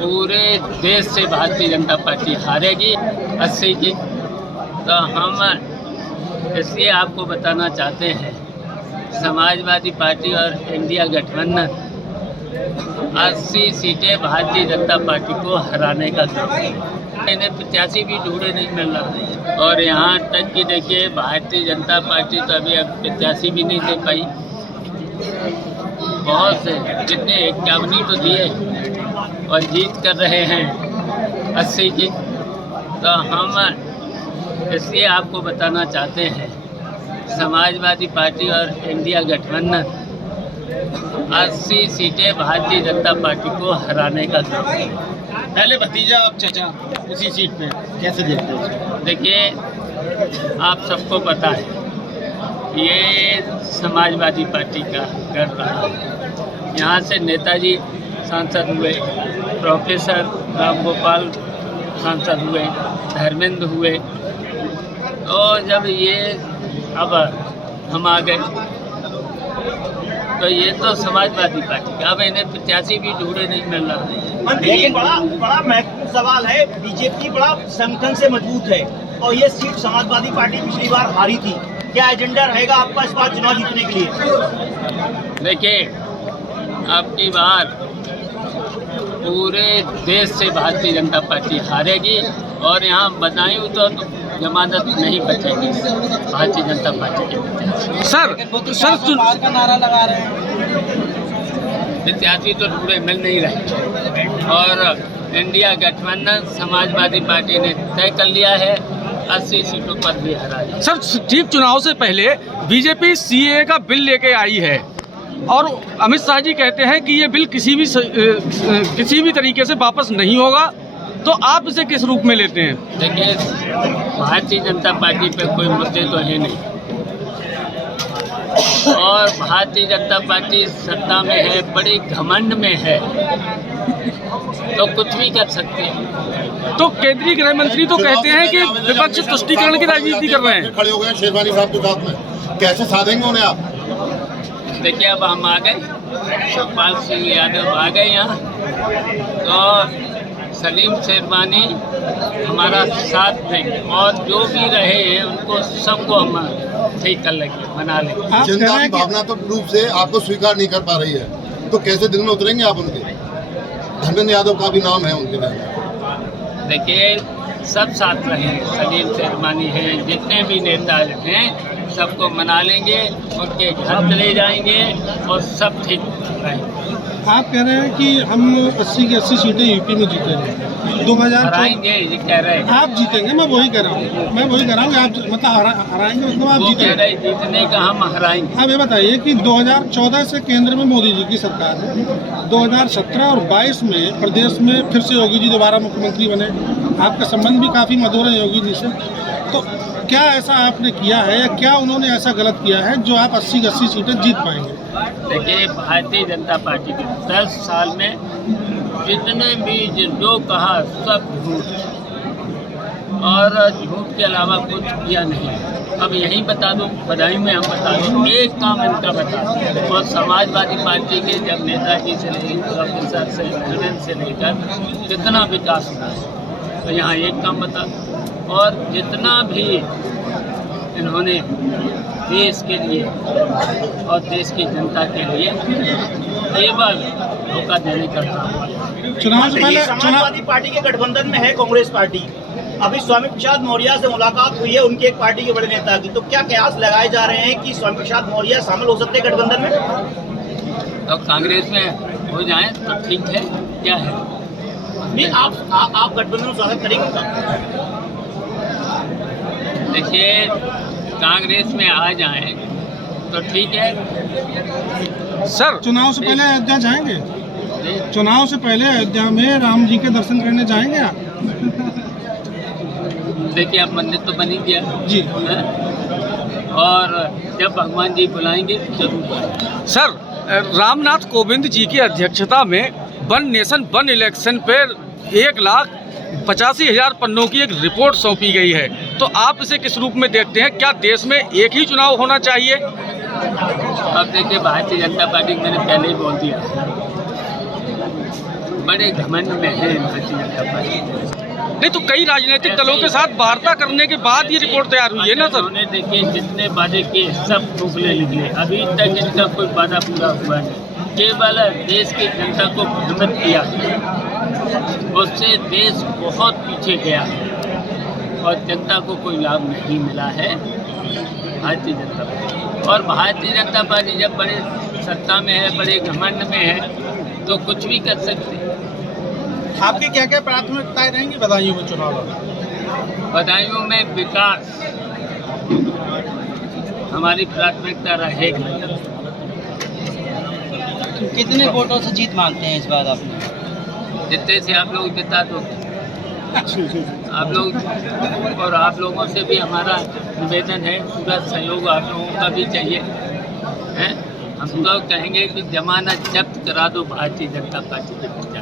पूरे देश से भारतीय जनता पार्टी हारेगी 80 की। तो हम इसलिए आपको बताना चाहते हैं, समाजवादी पार्टी और इंडिया गठबंधन 80 सीटें भारतीय जनता पार्टी को हराने का काम है। इन्हें प्रत्याशी भी ढूंढे नहीं मिल रहा, और यहाँ तक कि देखिए भारतीय जनता पार्टी तो अभी अब प्रत्याशी भी नहीं दे पाई। बहुत से जितने 51 तो दिए और जीत कर रहे हैं 80 की। तो हम इसलिए आपको बताना चाहते हैं, समाजवादी पार्टी और इंडिया गठबंधन 80 सीटें भारतीय जनता पार्टी को हराने का काम है। पहले भतीजा अब चचा उसी सीट पे, कैसे देखते हैं? देखिए, आप सबको पता है ये समाजवादी पार्टी का कर रहा है। यहाँ से नेताजी सांसद हुए, प्रोफेसर राम गोपाल सांसद हुए, धर्मेंद्र हुए। तो जब ये अब हम आ गए तो ये तो समाजवादी पार्टी का, अब इन्हें प्रत्याशी भी ढूंढे नहीं मिल रहा। लेकिन बड़ा महत्वपूर्ण सवाल है, बीजेपी बड़ा संगठन से मजबूत है और ये सीट समाजवादी पार्टी पिछली बार हारी थी। क्या एजेंडा रहेगा आपका इस बार चुनाव जीतने के लिए? देखिए, आपकी बार पूरे देश से भारतीय जनता पार्टी हारेगी, और यहाँ बदायूं तो जमानत नहीं बचेगी भारतीय जनता पार्टी के। सर का नारा लगा रहे हैं, प्रत्याशी तो ढूंढे मिल नहीं रहे, और इंडिया गठबंधन समाजवादी पार्टी ने तय कर लिया है 80 सीटों पर भी हरा है। सर ठीक चुनाव से पहले बीजेपी सीएए का बिल लेके आई है, और अमित शाह जी कहते हैं कि ये बिल किसी भी तरीके से वापस नहीं होगा, तो आप इसे किस रूप में लेते हैं? देखिए, भारतीय जनता पार्टी पे कोई मुद्दे तो है नहीं, और भारतीय जनता पार्टी सत्ता में है, बड़ी घमंड में है, तो कुछ भी कर सकते हैं। तो केंद्रीय गृह मंत्री तो कहते हैं कि विपक्ष तुष्टीकरण की राजनीति कर रहे हैं। खड़े हो गए शेरवानी साहब के साथ में, कैसे साधेंगे उन्हें आप? देखिए, अब हम आ गए, सुखपाल सिंह यादव आ गए यहाँ, तो सलीम शेरवानी हमारा साथ देंगे, और जो भी रहे हैं उनको सबको हम ठीक कर लेंगे, बना लेंगे। जनता की भावना तो रूप से आपको स्वीकार नहीं कर पा रही है, तो कैसे दिल में उतरेंगे आप उनके? धर्मेंद्र यादव का भी नाम है उनके नाम। देखिए, सब साथ रहे, सलीम शेरवानी हैं, जितने भी नेता हैं सबको मना लेंगे, उनके घर चले जाएंगे और सब ठीक रहेंगे। आप कह रहे हैं कि हम 80 की 80 सीटें यूपी में जीतेंगे, 2000 हराएंगे, ये कह रहे हैं। आप जीतेंगे, मैं वही कह रहा हूँ आप मतलब हराएंगे, मतलब आप जीतेंगे। जीतने का हम हराएंगे। आप ये बताइए कि 2014 से केंद्र में मोदी जी की सरकार है, 2017 और 22 में प्रदेश में फिर से योगी जी दोबारा मुख्यमंत्री बने, आपका संबंध भी काफ़ी मधुर है योगी जी से। तो क्या ऐसा आपने किया है, या क्या उन्होंने ऐसा गलत किया है जो आप 80 की 80 सीटें जीत पाएंगे? देखिए, भारतीय जनता पार्टी के 10 साल में जितने भी जो कहा सब झूठ, और झूठ के अलावा कुछ किया नहीं। अब यहीं बता दूं, बदायूं में हम बता दूं, एक काम इनका बता दूं, और समाजवादी पार्टी के जब नेताजी से लेकर प्रोफेसर से धर्मेंद्र से लेकर कितना विकास हुआ है, तो यहाँ एक काम बता। और जितना भी इन्होंने देश के लिए और देश की जनता के लिए केवल धोखा देने का काम। चुनाव से पहले समाजवादी पार्टी के गठबंधन में है कांग्रेस पार्टी, अभी स्वामी प्रसाद मौर्य से मुलाकात हुई है उनकी एक पार्टी के बड़े नेता की, तो क्या कयास लगाए जा रहे हैं कि स्वामी प्रसाद मौर्य शामिल हो सकते हैं गठबंधन में? तो कांग्रेस में हो जाए तो ठीक है, क्या है? नहीं, आप गठबंधन में स्वागत करेंगे? देखिए, कांग्रेस में आ जाएं तो ठीक है। सर चुनाव से पहले अयोध्या जाएंगे? चुनाव से पहले अयोध्या में राम जी के दर्शन करने जाएंगे आप? देखिए, अब मंदिर तो बन ही गया जी, है? और जब भगवान जी बुलाएंगे जरूर। सर, रामनाथ कोविंद जी की अध्यक्षता में वन नेशन वन इलेक्शन पर 1,85,000 पन्नों की एक रिपोर्ट सौंपी गई है, तो आप इसे किस रूप में देखते हैं? क्या देश में एक ही चुनाव होना चाहिए? अब देखिए, भारतीय जनता पार्टी मैंने पहले ही बोल दिया, बड़े घमंड में है भारतीय जनता पार्टी। नहीं तो कई राजनीतिक दलों के साथ वार्ता करने के बाद ये रिपोर्ट तैयार हुई है ना सर। उन्होंने देखिए जितने वादे किए सब खोखले निकले, अभी तक इनका कोई वादा पूरा हुआ नहीं। केवल देश की जनता को भ्रमित किया, उससे देश बहुत पीछे गया और जनता को कोई लाभ नहीं मिला है भारतीय जनता पार्टी। और भारतीय जनता पार्टी जब बड़े सत्ता में है, बड़े घमंड में है, तो कुछ भी कर सकते हैं। आपकी क्या क्या प्राथमिकताएं रहेंगी बदायूं में चुनाव में? बदायूं में विकास हमारी प्राथमिकता रहेगी। कितने वोटों से जीत मांगते हैं इस बार आपने? जितने से आप लोग जिता दो, आप लोग और आप लोगों से भी हमारा निवेदन है, पूरा सहयोग आप लोगों का भी चाहिए है। हम लोग कहेंगे कि जमानत जब्त करा दो भारतीय जनता पार्टी के प्रत्याशी।